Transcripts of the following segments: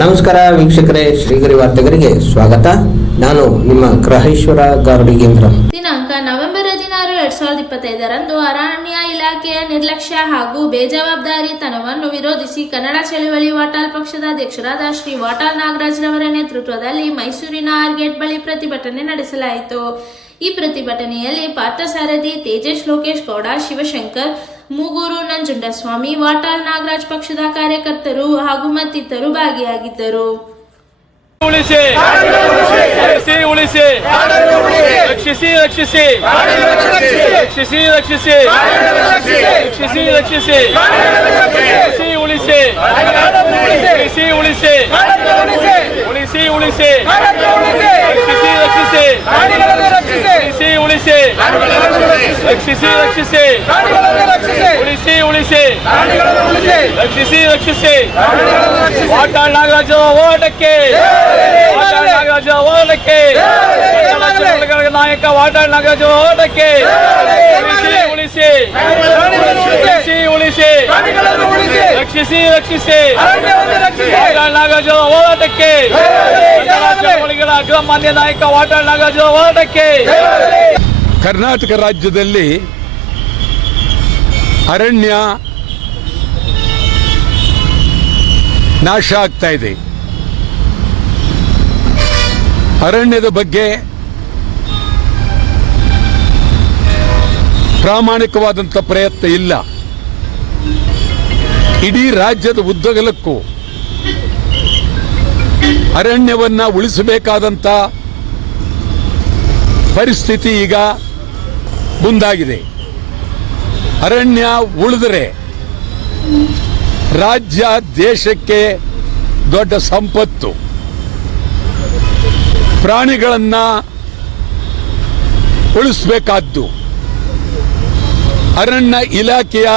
ನಮಸ್ಕಾರ ವೀಕ್ಷಕರೇ, ಶ್ರೀಗರಿ ವಾರ್ತೆಗರಿಗೆ ಸ್ವಾಗತ. ನಾನು ನಿಮ್ಮ ಗ್ರಹೇಶ್ವರ ಗಾರ್ಡಿಗೇಂದ್ರ. ದಿನಾಂಕ ನವೆಂಬರ್ 16, 2025ರಂದು ಅರಣ್ಯ ಇಲಾಖೆಯ ನಿರ್ಲಕ್ಷ್ಯ ಹಾಗೂ ಬೇಜವಾಬ್ದಾರಿತನವನ್ನು ವಿರೋಧಿಸಿ ಕನ್ನಡ ಚಳವಳಿ ವಾಟಾಳ್ ಪಕ್ಷದ ಅಧ್ಯಕ್ಷರಾದ ಶ್ರೀ ವಾಟಾಳ್ ನಾಗರಾಜ್ ರವರ ನೇತೃತ್ವದಲ್ಲಿ ಮೈಸೂರಿನ ಆರ್ಗೇಟ್ ಬಳಿ ಪ್ರತಿಭಟನೆ ನಡೆಸಲಾಯಿತು. ಈ ಪ್ರತಿಭಟನೆಯಲ್ಲಿ ಪಾರ್ಥಸಾರಥಿ, ತೇಜಸ್, ಲೋಕೇಶ್ ಗೌಡ, ಶಿವಶಂಕರ್, ಮೂಗೂರು ನಂಜುಂಡಸ್ವಾಮಿ, ವಾಟಾಳ್ ನಾಗರಾಜ್ ಪಕ್ಷದ ಕಾರ್ಯಕರ್ತರು ಹಾಗೂ ಮತ್ತಿತರರು ಭಾಗಿಯಾಗಿದ್ದರು. ಉಳಿಸಿ ಉಳಿಸಿ ರಕ್ಷಿಸಿ ರಕ್ಷಿಸಿ ರಕ್ಷಿಸಿ ರಕ್ಷಿಸಿ ರಕ್ಷಿಸಿ ರಕ್ಷಿಸಿ ಉಳಿಸಿ ಉಳಿಸಿ ಉಳಿಸಿ ಉಳಿಸಿ ಉಳಿಸಿ ರಕ್ಷಿಸಿ ರಕ್ಷಿಸಿ ಉಳಿಸಿ ಉಳಿಸಿ ರಕ್ಷಿಸಿ ರಕ್ಷಿಸಿ ಉಳಿಸಿ ಉಳಿಸಿ ರಕ್ಷಿಸಿ ರಕ್ಷಿಸಿ ವಾಟಾಳ್ ನಾಗರಾಜ ಹೋರಾಟಕ್ಕೆ ನಾಗರಾಜ ಹೋರಾಟಕ್ಕೆ ನಾಯಕ ವಾಟಾಳ್ ನಾಗರಾಜ ಹೋರಾಟಕ್ಕೆ ಉಳಿಸಿ ಉಳಿಸಿ ಉಳಿಸಿ ರಕ್ಷಿಸಿ ರಕ್ಷಿಸಿ ವಾಟಾಳ್ ನಾಗರಾಜ ಹೋರಾಟಕ್ಕೆ ಅಗ್ರಮಾನ್ಯ ನಾಯಕ ವಾಟಾಳ್ ನಾಗರಾಜ ಹೋರಾಟಕ್ಕೆ. ಕರ್ನಾಟಕ ರಾಜ್ಯದಲ್ಲಿ ಅರಣ್ಯ ನಾಶ ಆಗ್ತಾ ಇದೆ. ಅರಣ್ಯದ ಬಗ್ಗೆ ಪ್ರಾಮಾಣಿಕವಾದಂಥ ಪ್ರಯತ್ನ ಇಲ್ಲ. ಇಡೀ ರಾಜ್ಯದ ಉದ್ದಗಲಕ್ಕೂ ಅರಣ್ಯವನ್ನ ಉಳಿಸಬೇಕಾದಂಥ ಪರಿಸ್ಥಿತಿ ಈಗ ಮುಂದಾಗಿದೆ. ಅರಣ್ಯ ಉಳಿದರೆ ರಾಜ್ಯ ದೇಶಕ್ಕೆ ದೊಡ್ಡ ಸಂಪತ್ತು. ಪ್ರಾಣಿಗಳನ್ನು ಉಳಿಸಬೇಕಾದ್ದು ಅರಣ್ಯ ಇಲಾಖೆಯ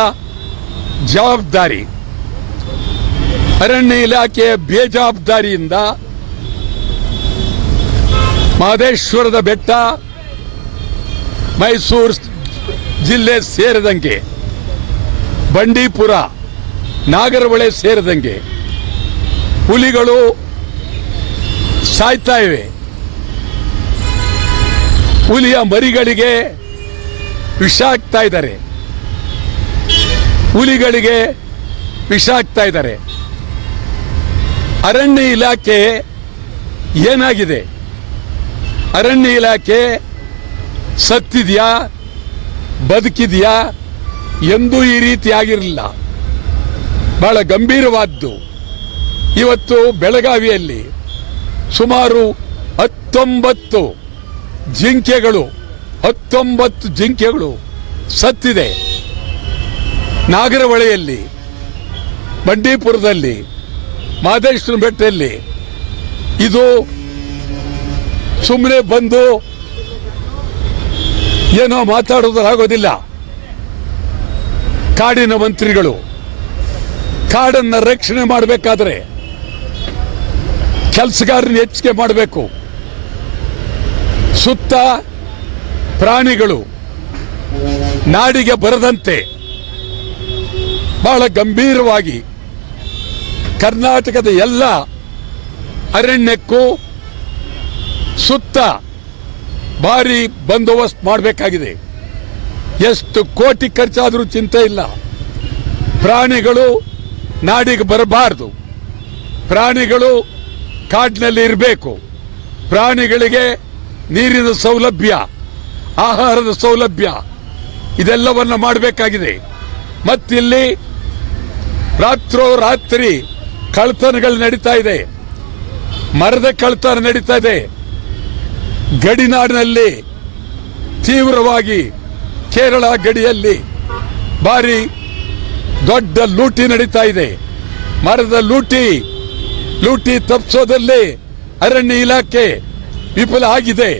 ಜವಾಬ್ದಾರಿ. ಅರಣ್ಯ ಇಲಾಖೆಯ ಬೇಜವಾಬ್ದಾರಿಯಿಂದ ಮಹದೇಶ್ವರದ ಬೆಟ್ಟ, ಮೈಸೂರು ಜಿಲ್ಲೆ ಸೇರಿದಂಗೆ ಬಂಡೀಪುರ, ನಾಗರಹೊಳೆ ಸೇರಿದಂಗೆ ಹುಲಿಗಳು ಸಾಯ್ತಾ ಇವೆ. ಹುಲಿಯ ಮರಿಗಳಿಗೆ ವಿಷ ಹಾಕ್ತಾ ಇದ್ದಾರೆ, ಹುಲಿಗಳಿಗೆ ವಿಷ ಹಾಕ್ತಾ ಇದ್ದಾರೆ. ಅರಣ್ಯ ಇಲಾಖೆ ಏನಾಗಿದೆ? ಅರಣ್ಯ ಇಲಾಖೆ ಸತ್ತಿದೆಯಾ, ಬದುಕಿದೆಯಾ ಎಂದೂ ಈ ರೀತಿ ಆಗಿರಲಿಲ್ಲ. ಬಹಳ ಗಂಭೀರವಾದ್ದು. ಇವತ್ತು ಬೆಳಗಾವಿಯಲ್ಲಿ ಸುಮಾರು 19 ಜಿಂಕೆಗಳು ಸತ್ತಿದೆ. ನಾಗರಹೊಳೆಯಲ್ಲಿ, ಬಂಡೀಪುರದಲ್ಲಿ, ಮಹದೇಶ್ವರ ಬೆಟ್ಟದಲ್ಲಿ ಇದು ಸುಮ್ಮನೆ ಬಂದು ಏನೋ ಮಾತಾಡೋದಾಗೋದಿಲ್ಲ. ಕಾಡಿನ ಮಂತ್ರಿಗಳು ಕಾಡನ್ನ ರಕ್ಷಣೆ ಮಾಡಬೇಕಾದ್ರೆ ಕೆಲಸಗಾರನ ಹೆಚ್ಚಿಗೆ ಮಾಡಬೇಕು. ಸುತ್ತ ಪ್ರಾಣಿಗಳು ನಾಡಿಗೆ ಬರದಂತೆ ಬಹಳ ಗಂಭೀರವಾಗಿ ಕರ್ನಾಟಕದ ಎಲ್ಲ ಅರಣ್ಯಕ್ಕೂ ಸುತ್ತ ಭಾರಿ ಬಂದೋಬಸ್ತ್ ಮಾಡಬೇಕಾಗಿದೆ. ಎಷ್ಟು ಕೋಟಿ ಖರ್ಚಾದರೂ ಚಿಂತೆ ಇಲ್ಲ. ಪ್ರಾಣಿಗಳು ನಾಡಿಗೆ ಬರಬಾರದು. ಪ್ರಾಣಿಗಳು ಕಾಡಿನಲ್ಲಿ ಇರಬೇಕು. ಪ್ರಾಣಿಗಳಿಗೆ ನೀರಿನ ಸೌಲಭ್ಯ, ಆಹಾರದ ಸೌಲಭ್ಯ ಇದೆಲ್ಲವನ್ನ ಮಾಡಬೇಕಾಗಿದೆ. ಮತ್ತಿಲ್ಲಿ ರಾತ್ರೋರಾತ್ರಿ ಕಳ್ಳತನಗಳು ನಡೀತಾ ಇದೆ. ಮರದ ಕಳ್ಳತನ ನಡೀತಾ ಇದೆ. ಗಡಿನಾಡಿನಲ್ಲಿ ತೀವ್ರವಾಗಿ ಕೇರಳ ಗಡಿಯಲ್ಲಿ ಭಾರಿ ದೊಡ್ಡ ಲೂಟಿ ನಡೀತಾ ಇದೆ. ಮರದ ಲೂಟಿ ತಪ್ಪಿಸೋದಲ್ಲಿ ಅರಣ್ಯ ಇಲಾಖೆ ವಿಫಲ ಆಗಿದೆ.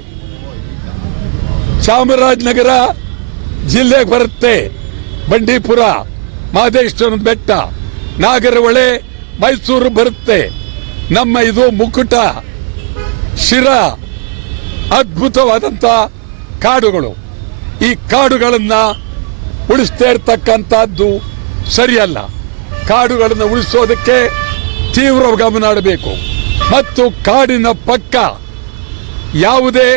ಚಾಮರಾಜನಗರ ಜಿಲ್ಲೆಗೆ ಬರುತ್ತೆ. ಬಂಡೀಪುರ, ಮಹದೇಶ್ವರ ಬೆಟ್ಟ, ನಾಗರಹೊಳೆ, ಮೈಸೂರು ಬರುತ್ತೆ. ನಮ್ಮ ಇದು ಮುಕುಟ, ಶಿರಾ ಅದ್ಭುತವಾದಂಥ ಕಾಡುಗಳು. ಈ ಕಾಡುಗಳನ್ನ ಉಳಿಸ್ತಾ ಇರ್ತಕ್ಕಂಥದ್ದು ಸರಿಯಲ್ಲ. ಕಾಡುಗಳನ್ನು ಉಳಿಸೋದಕ್ಕೆ ತೀವ್ರ ಗಮನ ನೀಡಬೇಕು. ಮತ್ತು ಕಾಡಿನ ಪಕ್ಕ ಯಾವುದೇ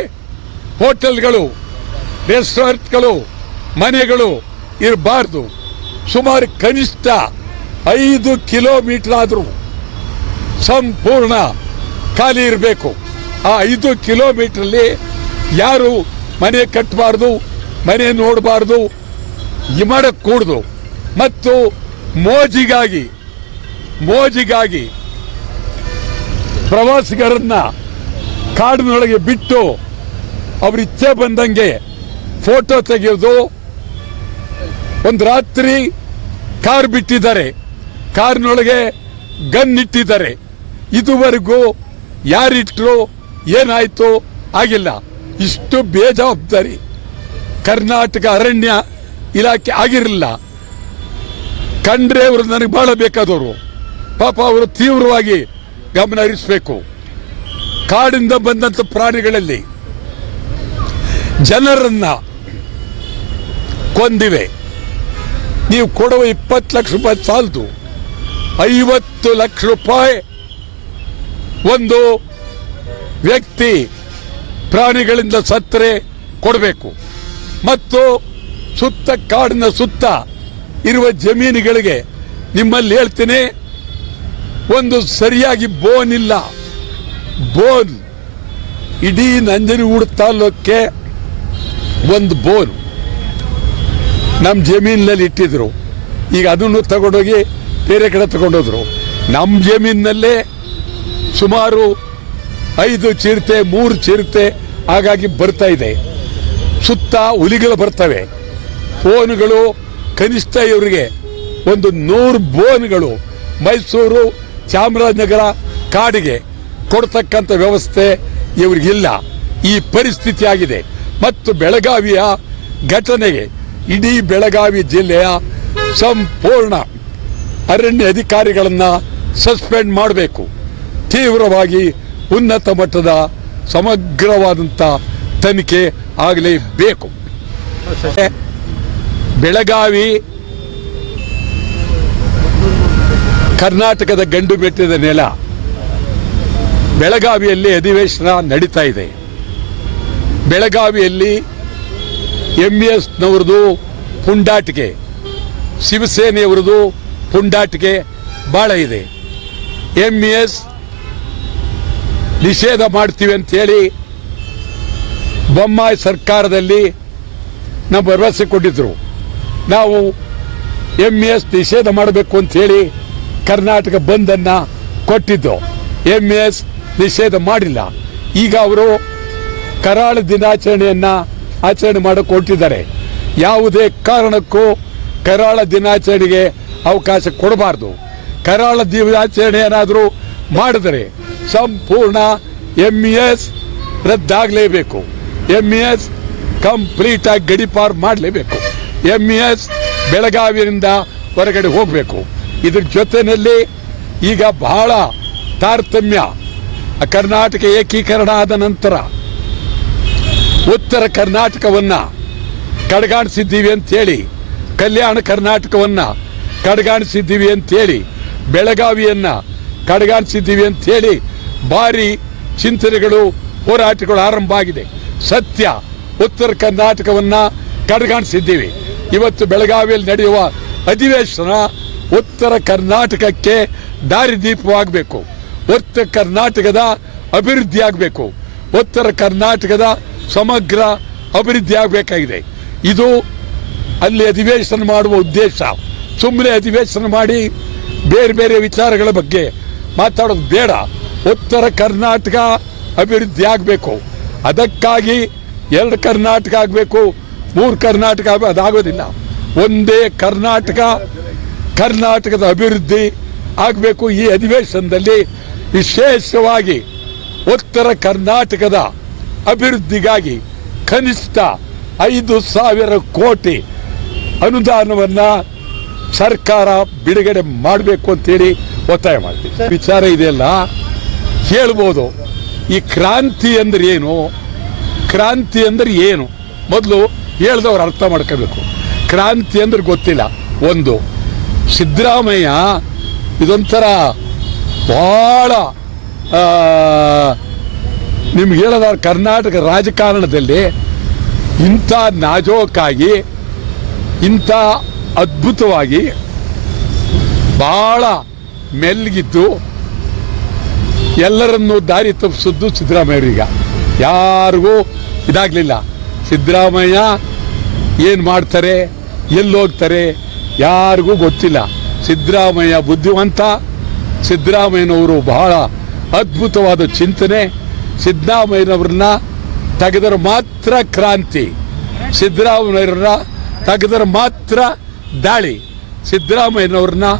ಹೋಟೆಲ್ಗಳು, ರೆಸ್ಟೋರೆಂಟ್ಗಳು, ಮನೆಗಳು ಇರಬಾರ್ದು. ಸುಮಾರು ಕನಿಷ್ಠ 5 ಕಿಲೋಮೀಟರ್ ಆದರೂ ಸಂಪೂರ್ಣ ಖಾಲಿ ಇರಬೇಕು. ಆ 5 ಕಿಲೋಮೀಟ್ರಲ್ಲಿ ಯಾರು ಮನೆ ಕಟ್ಟಬಾರ್ದು, ಮನೆ ನೋಡಬಾರ್ದು, ಮಾಡக்கூಡದು. ಮತ್ತು ಮೋಜಿಗಾಗಿ ಪ್ರವಾಸಿಗರನ್ನ ಕಾಡಿನೊಳಗೆ ಬಿಟ್ಟು ಅವ್ರ ಇಚ್ಛೆ ಬಂದಂಗೆ ಫೋಟೋ ತೆಗೆಯೋದು. ಒಂದು ರಾತ್ರಿ ಕಾರ್ ಬಿಟ್ಟಿದ್ದಾರೆ, ಕಾರ್ನೊಳಗೆ ಗನ್ ಇಟ್ಟಿದ್ದಾರೆ. ಇದುವರೆಗೂ ಯಾರಿಟ್ರು, ಏನಾಯ್ತು ಆಗಿಲ್ಲ. ಇಷ್ಟು ಬೇಜವಾಬ್ದಾರಿ ಕರ್ನಾಟಕ ಅರಣ್ಯ ಇಲಾಖೆ ಆಗಿರಲಿಲ್ಲ. ಕಂಡ್ರೆ ಅವರು ನನಗೆ ಬಹಳ ಬೇಕಾದವರು. ಪಾಪ ಅವರು ತೀವ್ರವಾಗಿ ಗಮನ ಹರಿಸಬೇಕು. ಕಾಡಿಂದ ಬಂದಂಥ ಪ್ರಾಣಿಗಳಲ್ಲಿ ಜನರನ್ನ ಕೊಂದಿವೆ. ನೀವು ಕೊಡುವ 20 ಲಕ್ಷ ರೂಪಾಯಿ ಸಾಲದು. 50 ಲಕ್ಷ ರೂಪಾಯಿ ಒಂದು ವ್ಯಕ್ತಿ ಪ್ರಾಣಿಗಳಿಂದ ಸತ್ತರೆ ಕೊಡಬೇಕು. ಮತ್ತು ಸುತ್ತ ಕಾಡಿನ ಸುತ್ತ ಇರುವ ಜಮೀನುಗಳಿಗೆ ನಿಮ್ಮಲ್ಲಿ ಹೇಳ್ತೀನಿ, ಒಂದು ಸರಿಯಾಗಿ ಬೋನ್ ಇಲ್ಲ. ಬೋನ್ ಇಡೀ ನಂಜನಗೂಡು ತಾಲೂಕೆ ಒಂದು ಬೋನ್ ನಮ್ಮ ಜಮೀನಿನಲ್ಲಿ ಇಟ್ಟಿದ್ರು. ಈಗ ಅದನ್ನು ತಗೊಂಡೋಗಿ ಬೇರೆ ಕಡೆ ತಗೊಂಡೋದ್ರು. ನಮ್ಮ ಜಮೀನಿನಲ್ಲೇ ಸುಮಾರು 5 ಚಿರತೆ 3 ಚಿರತೆ ಹಾಗಾಗಿ ಬರ್ತಾ ಇದೆ. ಸುತ್ತ ಹುಲಿಗಳು ಬರ್ತವೆ. ಬೋನ್ಗಳು ಕನಿಷ್ಠ ಇವರಿಗೆ ಒಂದು 100 ಬೋನ್ಗಳು ಮೈಸೂರು, ಚಾಮರಾಜನಗರ ಕಾಡಿಗೆ ಕೊಡ್ತಕ್ಕಂಥ ವ್ಯವಸ್ಥೆ ಇವರಿಗಿಲ್ಲ. ಈ ಪರಿಸ್ಥಿತಿ ಆಗಿದೆ. ಮತ್ತು ಬೆಳಗಾವಿಯ ಘಟನೆಗೆ ಇಡೀ ಬೆಳಗಾವಿ ಜಿಲ್ಲೆಯ ಸಂಪೂರ್ಣ ಅರಣ್ಯ ಅಧಿಕಾರಿಗಳನ್ನ ಸಸ್ಪೆಂಡ್ ಮಾಡಬೇಕು. ತೀವ್ರವಾಗಿ ಉನ್ನತ ಮಟ್ಟದ ಸಮಗ್ರವಾದಂಥ ತನಿಖೆ ಆಗಲೇಬೇಕು. ಬೆಳಗಾವಿ ಕರ್ನಾಟಕದ ಗಂಡು ಬೆಟ್ಟದ ನೆಲ. ಬೆಳಗಾವಿಯಲ್ಲಿ ಅಧಿವೇಶನ ನಡೀತಾ ಇದೆ. ಬೆಳಗಾವಿಯಲ್ಲಿ MES ನವರದು ಪುಂಡಾಟಿಕೆ, ಶಿವಸೇನೆಯವರದು ಪುಂಡಾಟಿಕೆ ಬಹಳ ಇದೆ. MES ನಿಷೇಧ ಮಾಡ್ತೀವಿ ಅಂತೇಳಿ ಬೊಮ್ಮಾಯಿ ಸರ್ಕಾರದಲ್ಲಿ ನಾವು ಭರವಸೆ ಕೊಟ್ಟಿದ್ರು. ನಾವು MES ನಿಷೇಧ ಮಾಡಬೇಕು ಅಂತೇಳಿ ಕರ್ನಾಟಕ ಬಂದನ್ನು ಕೊಟ್ಟಿದ್ದು. MES ನಿಷೇಧ ಮಾಡಿಲ್ಲ. ಈಗ ಅವರು ಕರಾಳ ದಿನಾಚರಣೆಯನ್ನು ಆಚರಣೆ ಮಾಡಕ್ಕೆ ಹೊರಟಿದ್ದಾರೆ. ಯಾವುದೇ ಕಾರಣಕ್ಕೂ ಕರಾಳ ದಿನಾಚರಣೆಗೆ ಅವಕಾಶ ಕೊಡಬಾರ್ದು. ಕರಾಳ ದಿನಾಚರಣೆ ಏನಾದರೂ ಮಾಡಿದರೆ ಸಂಪೂರ್ಣ MES ರದ್ದಾಗಲೇಬೇಕು. MES ಕಂಪ್ಲೀಟ್ ಆಗಿ ಗಡಿಪಾರು ಮಾಡಲೇಬೇಕು. MES ಬೆಳಗಾವಿಯಿಂದ ಹೊರಗಡೆ ಹೋಗಬೇಕು. ಇದ್ರ ಜೊತೆಯಲ್ಲಿ ಈಗ ಬಹಳ ತಾರತಮ್ಯ. ಕರ್ನಾಟಕ ಏಕೀಕರಣ ಆದ ನಂತರ ಉತ್ತರ ಕರ್ನಾಟಕವನ್ನ ಕಡೆಗಾಣಿಸಿದ್ದೀವಿ ಅಂತೇಳಿ, ಕಲ್ಯಾಣ ಕರ್ನಾಟಕವನ್ನ ಕಡೆಗಾಣಿಸಿದ್ದೀವಿ ಅಂತೇಳಿ, ಬೆಳಗಾವಿಯನ್ನ ಕಡೆಗಾಣಿಸಿದ್ದೀವಿ ಅಂತೇಳಿ ಭಾರಿ ಚಿಂತನೆಗಳು, ಹೋರಾಟಗಳು ಆರಂಭ ಆಗಿದೆ. ಸತ್ಯ, ಉತ್ತರ ಕರ್ನಾಟಕವನ್ನ ಕಡೆಗಾಣಿಸಿದ್ದೀವಿ. ಇವತ್ತು ಬೆಳಗಾವಿಯಲ್ಲಿ ನಡೆಯುವ ಅಧಿವೇಶನ ಉತ್ತರ ಕರ್ನಾಟಕಕ್ಕೆ ದಾರಿದೀಪವಾಗಬೇಕು. ಉತ್ತರ ಕರ್ನಾಟಕದ ಅಭಿವೃದ್ಧಿ ಆಗಬೇಕು. ಉತ್ತರ ಕರ್ನಾಟಕದ ಸಮಗ್ರ ಅಭಿವೃದ್ಧಿ ಆಗಬೇಕಾಗಿದೆ. ಇದು ಅಲ್ಲಿ ಅಧಿವೇಶನ ಮಾಡುವ ಉದ್ದೇಶ. ಸುಮ್ಮನೆ ಅಧಿವೇಶನ ಮಾಡಿ ಬೇರೆ ಬೇರೆ ವಿಚಾರಗಳ ಬಗ್ಗೆ ಮಾತಾಡೋದು ಬೇಡ. ಉತ್ತರ ಕರ್ನಾಟಕ ಅಭಿವೃದ್ಧಿ ಆಗಬೇಕು. ಅದಕ್ಕಾಗಿ 2 ಕರ್ನಾಟಕ ಆಗಬೇಕು, 3 ಕರ್ನಾಟಕ ಅದಾಗೋದಿಲ್ಲ. ಒಂದೇ ಕರ್ನಾಟಕ, ಕರ್ನಾಟಕದ ಅಭಿವೃದ್ಧಿ ಆಗಬೇಕು. ಈ ಅಧಿವೇಶನದಲ್ಲಿ ವಿಶೇಷವಾಗಿ ಉತ್ತರ ಕರ್ನಾಟಕದ ಅಭಿವೃದ್ಧಿಗಾಗಿ ಕನಿಷ್ಠ 5,000 ಕೋಟಿ ಅನುದಾನವನ್ನು ಸರ್ಕಾರ ಬಿಡುಗಡೆ ಮಾಡಬೇಕು ಅಂತೇಳಿ ಒತ್ತಾಯ ಮಾಡ್ತೀವಿ. ವಿಚಾರ ಇದೆಯಲ್ಲ ಹೇಳ್ಬೋದು. ಈ ಕ್ರಾಂತಿ ಅಂದ್ರೆ ಏನು, ಕ್ರಾಂತಿ ಅಂದ್ರೆ ಏನು ಮೊದಲು ಹೇಳ್ದವ್ರು ಅರ್ಥ ಮಾಡ್ಕೋಬೇಕು. ಕ್ರಾಂತಿ ಅಂದ್ರೆ ಗೊತ್ತಿಲ್ಲ. ಒಂದು ಸಿದ್ದರಾಮಯ್ಯ ಇದೊಂಥರ ಭಾಳ ನಿಮ್ಗೆ ಹೇಳೋದಾದ್ರೆ ಕರ್ನಾಟಕ ರಾಜಕಾರಣದಲ್ಲಿ ಇಂಥ ನಾಜೂಕಾಗಿ ಇಂಥ ಅದ್ಭುತವಾಗಿ ಭಾಳ ಮೆಲ್ಗಿದ್ದು ಎಲ್ಲರನ್ನೂ ದಾರಿ ತಪ್ಪಿಸಿದ್ದು ಸಿದ್ದರಾಮಯ್ಯರೀಗ ಯಾರಿಗೂ ಇದಾಗಲಿಲ್ಲ. ಸಿದ್ದರಾಮಯ್ಯ ಏನು ಮಾಡ್ತಾರೆ, ಎಲ್ಲಿ ಹೋಗ್ತಾರೆ ಯಾರಿಗೂ ಗೊತ್ತಿಲ್ಲ. ಸಿದ್ದರಾಮಯ್ಯ ಬುದ್ಧಿವಂತ, ಸಿದ್ದರಾಮಯ್ಯನವರು ಬಹಳ ಅದ್ಭುತವಾದ ಚಿಂತನೆ. ಸಿದ್ದರಾಮಯ್ಯನವ್ರನ್ನ ತೆಗೆದರೆ ಮಾತ್ರ ಕ್ರಾಂತಿ, ಸಿದ್ದರಾಮಯ್ಯವ್ರನ್ನ ತೆಗೆದರೆ ಮಾತ್ರ ದಾಳಿ, ಸಿದ್ದರಾಮಯ್ಯನವ್ರನ್ನ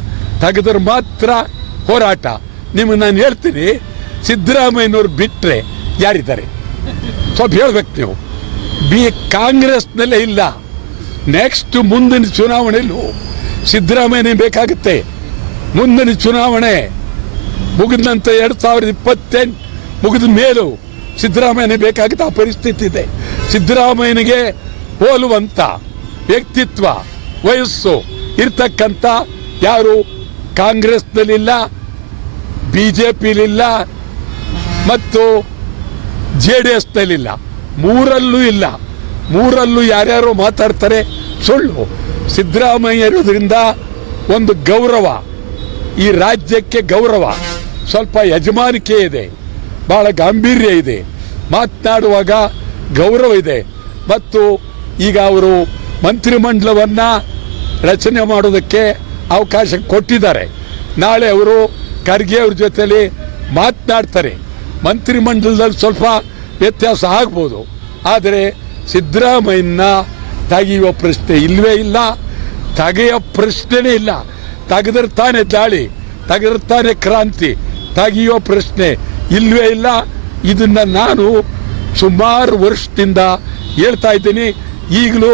ತೆಗೆದರೆ ಮಾತ್ರ ಹೋರಾಟ. ನಿಮಗೆ ನಾನು ಹೇಳ್ತೀನಿ, ಸಿದ್ದರಾಮಯ್ಯನವ್ರು ಬಿಟ್ಟರೆ ಯಾರಿದ್ದಾರೆ ಸ್ವಲ್ಪ ಹೇಳ್ಬೇಕು ನೀವು. ಕಾಂಗ್ರೆಸ್ನಲ್ಲೇ ಇಲ್ಲ. ನೆಕ್ಸ್ಟ್ ಮುಂದಿನ ಚುನಾವಣೆಯಲ್ಲೂ ಸಿದ್ದರಾಮಯ್ಯನೇ ಬೇಕಾಗುತ್ತೆ. ಮುಂದಿನ ಚುನಾವಣೆ ಮುಗಿದ ನಂತರ 2028 ಮುಗಿದ ಮೇಲೂ ಸಿದ್ದರಾಮಯ್ಯನೇ ಬೇಕಾಗುತ್ತೆ. ಆ ಪರಿಸ್ಥಿತಿ ಇದೆ. ಸಿದ್ದರಾಮಯ್ಯನಿಗೆ ಹೋಲುವಂಥ ವ್ಯಕ್ತಿತ್ವ, ವಯಸ್ಸು ಇರ್ತಕ್ಕಂಥ ಯಾರು ಕಾಂಗ್ರೆಸ್ನಲ್ಲಿಲ್ಲ, BJPಲಿಲ್ಲ ಮತ್ತು JDSನಲ್ಲಿಲ್ಲ. ಮೂರಲ್ಲೂ ಇಲ್ಲ. ಮೂರಲ್ಲೂ ಯಾರ್ಯಾರೋ ಮಾತಾಡ್ತಾರೆ, ಸುಳ್ಳು. ಸಿದ್ದರಾಮಯ್ಯ ಇರೋದ್ರಿಂದ ಒಂದು ಗೌರವ, ಈ ರಾಜ್ಯಕ್ಕೆ ಗೌರವ, ಸ್ವಲ್ಪ ಯಜಮಾನಿಕೆ ಇದೆ, ಭಾಳ ಗಾಂಭೀರ್ಯ ಇದೆ, ಮಾತನಾಡುವಾಗ ಗೌರವ ಇದೆ. ಮತ್ತು ಈಗ ಅವರು ಮಂತ್ರಿಮಂಡಲವನ್ನು ರಚನೆ ಮಾಡೋದಕ್ಕೆ ಅವಕಾಶ ಕೊಟ್ಟಿದ್ದಾರೆ. ನಾಳೆ ಅವರು ಖರ್ಗೆ ಅವ್ರ ಜೊತೆಲಿ ಮಾತನಾಡ್ತಾರೆ. ಮಂತ್ರಿಮಂಡಲದಲ್ಲಿ ಸ್ವಲ್ಪ ವ್ಯತ್ಯಾಸ ಆಗ್ಬೋದು, ಆದರೆ ಸಿದ್ದರಾಮಯ್ಯನ ತೆಗೆಯುವ ಪ್ರಶ್ನೆ ಇಲ್ಲವೇ ಇಲ್ಲ, ತೆಗೆಯೋ ಪ್ರಶ್ನೆನೇ ಇಲ್ಲ. ತೆಗೆದ್ರೆ ತಾನೇ ದಾಳಿ, ತೆಗೆದ್ರೆ ತಾನೇ ಕ್ರಾಂತಿ, ತೆಗೆಯೋ ಪ್ರಶ್ನೆ ಇಲ್ಲವೇ ಇಲ್ಲ. ಇದನ್ನು ನಾನು ಸುಮಾರು ವರ್ಷದಿಂದ ಹೇಳ್ತಾ ಇದ್ದೀನಿ. ಈಗಲೂ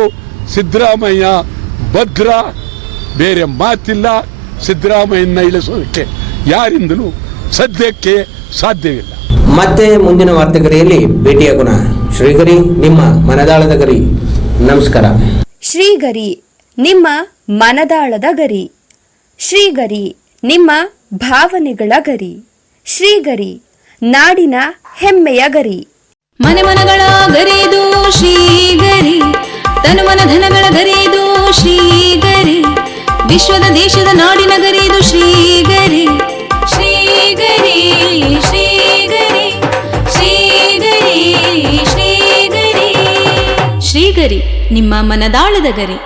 ಸಿದ್ದರಾಮಯ್ಯ ಭದ್ರ, ಬೇರೆ ಮಾತಿಲ್ಲ. ಸಿದ್ದರಾಮಯ್ಯನ ಇಳಿಸೋದಕ್ಕೆ ಯಾರಿಂದಲೂ ಸದ್ಯಕ್ಕೆ ಸಾಧ್ಯವಿಲ್ಲ. ಮತ್ತೆ ಮುಂದಿನ ವಾರ್ತೆಗರಿಯಲ್ಲಿ ಭೇಟಿಯಾಗೋಣ. ಶ್ರೀಗರಿ, ನಿಮ್ಮ ಮನದಾಳದ ಗರಿ. ನಮಸ್ಕಾರ. ಶ್ರೀಗರಿ, ನಿಮ್ಮ ಮನದಾಳದ ಗರಿ. ಶ್ರೀಗರಿ, ನಿಮ್ಮ ಭಾವನೆಗಳ ಗರಿ. ಶ್ರೀಗರಿ, ನಾಡಿನ ಹೆಮ್ಮೆಯ ಗರಿ. ಮನೆ ಮನಗಳ ಗರಿದು ಶ್ರೀಗರಿ, ತನು ಮನ ಧನಗಳ ಗರಿದು ಶ್ರೀಗರಿ, ವಿಶ್ವದ ದೇಶದ ನಾಡಿನ ಗರಿದು ಶ್ರೀಗರಿ. ಶ್ರೀಗರಿ ಶ್ರೀಗರಿ ಶ್ರೀಗರಿ ಶ್ರೀಗರಿ ಶ್ರೀಗರಿ, ನಿಮ್ಮ ಮನದಾಳದ ಗರಿ.